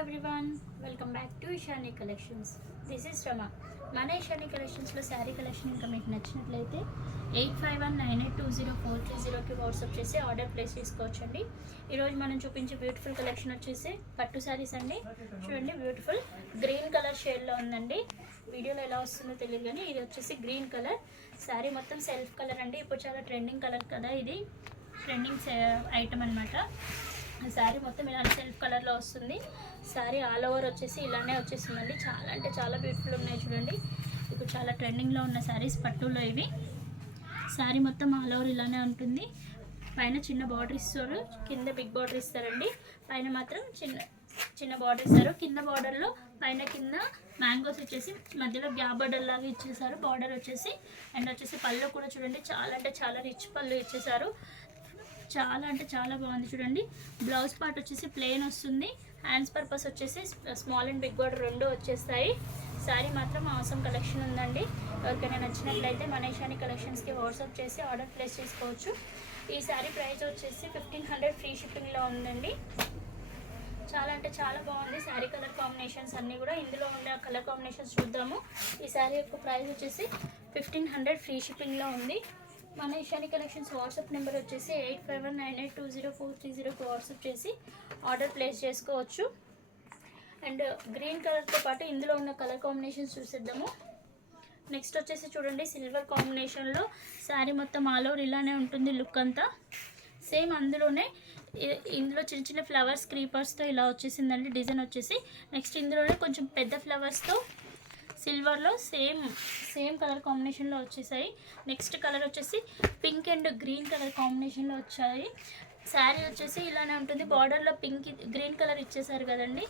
Everyone, welcome back to Ishani collections. This is Rama. మన ఇషాని కలెక్షన్స్లో sari collection ఇంకా మీకు నచ్చినట్లయితే 8519820430కి వాట్సాప్ చేసి ఆర్డర్ ప్లేస్ చేసుకోవచ్చండి. ఈరోజు మనం చూపించే బ్యూటిఫుల్ కలెక్షన్ వచ్చేసి పట్టు శారీస్ అండి. చూడండి, బ్యూటిఫుల్ గ్రీన్ కలర్ షేడ్లో ఉందండి. వీడియోలో ఎలా వస్తుందో తెలియదు కానీ ఇది వచ్చేసి గ్రీన్ కలర్ శారీ, మొత్తం సెల్ఫ్ కలర్ అండి. ఇప్పుడు చాలా ట్రెండింగ్ కలర్ కదా, ఇది ట్రెండింగ్ ఐటమ్ అనమాట. శారీ మొత్తం ఇలాంటి సెల్ఫ్ కలర్లో వస్తుంది. శారీ ఆల్ ఓవర్ వచ్చేసి ఇలానే వచ్చేసిందండి. చాలా అంటే చాలా బ్యూటిఫుల్ ఉన్నాయి. చూడండి, ఇప్పుడు చాలా ట్రెండింగ్లో ఉన్న శారీస్ పట్టులో ఇవి. శారీ మొత్తం ఆల్ ఓవర్ ఇలానే ఉంటుంది. పైన చిన్న బార్డర్ ఇస్తారు, కింద బిగ్ బార్డర్ ఇస్తారండి. పైన మాత్రం చిన్న బార్డర్ ఇస్తారు. కింద బార్డర్లో పైన కింద మ్యాంగోస్ వచ్చేసి మధ్యలో గ్యాప్ బార్డర్ లాగా ఇచ్చేసారు. బార్డర్ వచ్చేసి అండ్ వచ్చేసి పళ్ళు కూడా చూడండి, చాలా అంటే చాలా రిచ్ పళ్ళు ఇచ్చేసారు. చాలా అంటే చాలా బాగుంది. చూడండి, బ్లౌజ్ పార్ట్ వచ్చేసి ప్లెయిన్ వస్తుంది. హ్యాండ్స్ పర్పస్ వచ్చేసి స్మాల్ అండ్ బిగ్ బార్డర్ రెండు వచ్చేస్తాయి. శారీ మాత్రం అవసరం కలెక్షన్ ఉందండి. ఎవరికైనా నచ్చినట్లయితే మన ఇషాని కలెక్షన్స్కి వాట్సాప్ చేసి ఆర్డర్ ప్లేస్ చేసుకోవచ్చు. ఈ శారీ ప్రైస్ వచ్చేసి 1500 ఫ్రీ షిప్పింగ్లో ఉందండి. చాలా అంటే చాలా బాగుంది. శారీ కలర్ కాంబినేషన్స్ అన్నీ కూడా ఇందులో ఉండే కలర్ కాంబినేషన్స్ చూద్దాము. ఈ శారీ యొక్క ప్రైస్ వచ్చేసి 1500 ఫ్రీ షిప్పింగ్లో ఉంది. మన ఇషాని కలెక్షన్స్ వాట్సాప్ నెంబర్ వచ్చేసి 8519820430కి వాట్సాప్ చేసి ఆర్డర్ ప్లేస్ చేసుకోవచ్చు. అండ్ గ్రీన్ కలర్తో పాటు ఇందులో ఉన్న కలర్ కాంబినేషన్స్ చూసేద్దాము. నెక్స్ట్ వచ్చేసి చూడండి, సిల్వర్ కాంబినేషన్లో శారీ మొత్తం ఆల్ ఓవర్ ఇలానే ఉంటుంది. లుక్ అంతా సేమ్ అందులోనే ఇందులో చిన్న చిన్న ఫ్లవర్స్ క్రీపర్స్తో ఇలా వచ్చేసిందండి డిజైన్ వచ్చేసి. నెక్స్ట్ ఇందులోనే కొంచెం పెద్ద ఫ్లవర్స్తో సిల్వర్లో సేమ్ కలర్ కాంబినేషన్లో వచ్చేసాయి. నెక్స్ట్ కలర్ వచ్చేసి పింక్ అండ్ గ్రీన్ కలర్ కాంబినేషన్లో వచ్చాయి. శారీ వచ్చేసి ఇలానే ఉంటుంది. బార్డర్లో పింక్ గ్రీన్ కలర్ ఇచ్చేసారు కదండి,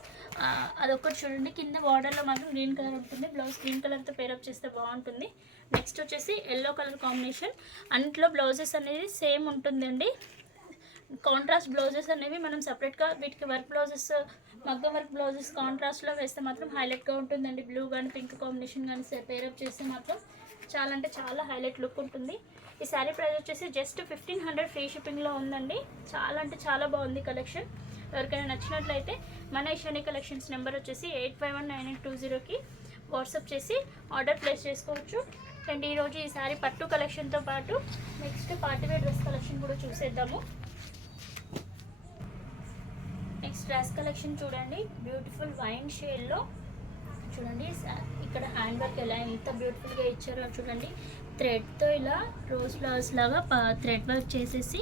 అదొకటి చూడండి. కింద బార్డర్లో మాత్రం గ్రీన్ కలర్ ఉంటుంది. బ్లౌజ్ గ్రీన్ కలర్తో పేరప్ చేస్తే బాగుంటుంది. నెక్స్ట్ వచ్చేసి ఎల్లో కలర్ కాంబినేషన్. అన్నిట్లో బ్లౌజెస్ అనేది సేమ్ ఉంటుందండి. కాంట్రాస్ట్ బ్లౌజెస్ అనేవి మనం సపరేట్గా వీటికి వర్క్ బ్లౌజెస్, మగ్గం వర్క్ బ్లౌజెస్ కాంట్రాస్ట్లో వేస్తే మాత్రం హైలైట్గా ఉంటుందండి. బ్లూ కానీ పింక్ కాంబినేషన్ కానీ పేరప్ చేస్తే మాత్రం చాలా అంటే చాలా హైలైట్ లుక్ ఉంటుంది. ఈ శారీ ప్రైస్ వచ్చేసి జస్ట్ 1500 ఫ్రీ షిప్పింగ్లో ఉందండి. చాలా అంటే చాలా బాగుంది కలెక్షన్. ఎవరికైనా నచ్చినట్లయితే మన ఇషాని కలెక్షన్స్ నెంబర్ వచ్చేసి 8519820430కి వాట్సాప్ చేసి ఆర్డర్ ప్లేస్ చేసుకోవచ్చు. అండ్ ఈరోజు ఈ శారీ పట్టు కలెక్షన్తో పాటు నెక్స్ట్ పార్టీవేర్ డ్రెస్ కలెక్షన్ కూడా చూసేద్దాము. నెక్స్ట్ డ్రెస్ కలెక్షన్ చూడండి, బ్యూటిఫుల్ వైన్ షేడ్లో చూడండి. ఇక్కడ హ్యాండ్ వర్క్ ఎలా ఎంత బ్యూటిఫుల్గా ఇచ్చారో చూడండి. థ్రెడ్తో ఇలా రోజ్ ఫ్లవర్స్ లాగా థ్రెడ్ వర్క్ చేసేసి,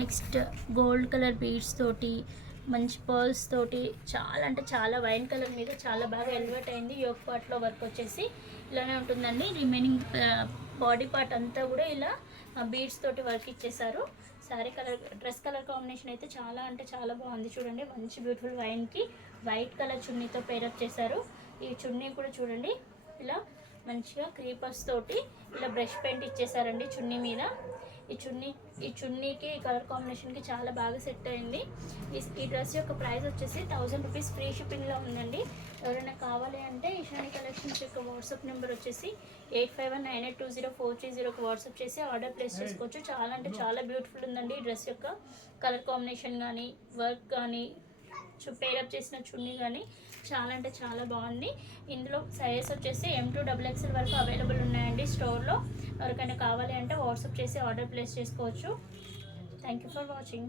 నెక్స్ట్ గోల్డ్ కలర్ బీడ్స్ తోటి మంచి పర్ల్స్ తోటి చాలా అంటే చాలా వైన్ కలర్ మీద చాలా బాగా ఎలివేట్ అయింది. యోక్ పార్ట్లో వర్క్ వచ్చేసి ఇలానే ఉంటుందండి. రిమైనింగ్ బాడీ పార్ట్ అంతా కూడా ఇలా బీడ్స్ తోటి వర్క్ ఇచ్చేసారు. Sari colour dress colour combination అయితే చాలా అంటే చాలా బాగుంది. చూడండి, మంచి బ్యూటిఫుల్ వైన్కి వైట్ కలర్ చున్నీతో పేరప్ చేశారు. ఈ చున్నీ కూడా చూడండి, ఇలా మంచిగా క్రీపర్స్ తోటి ఇలా బ్రష్ పెయింట్ ఇచ్చేసారండి చున్నీ మీద. ఈ చున్నీకి ఈ కలర్ కాంబినేషన్కి చాలా బాగా సెట్ అయింది. ఈ డ్రెస్ యొక్క ప్రైస్ వచ్చేసి 1000 రూపీస్ ఫ్రీ షిప్పింగ్లో ఉందండి. ఎవరైనా కావాలి అంటే ఇషాని కలెక్షన్స్ యొక్క వాట్సాప్ నెంబర్ వచ్చేసి 8519820430కి వాట్సాప్ చేసి ఆర్డర్ ప్లేస్ చేసుకోవచ్చు. చాలా అంటే చాలా బ్యూటిఫుల్ ఉందండి ఈ డ్రెస్ యొక్క కలర్ కాంబినేషన్ కానీ వర్క్ కానీ పేరప్ చేసిన చున్నీ కానీ చాలా అంటే చాలా బాగుంది. ఇందులో సైజెస్ వచ్చేసి M2 XXL వరకు అవైలబుల్ ఉన్నాయండి స్టోర్లో. ఎవరికైనా కావాలి అంటే వాట్సాప్ చేసి ఆర్డర్ ప్లేస్ చేసుకోవచ్చు. Thank you for watching.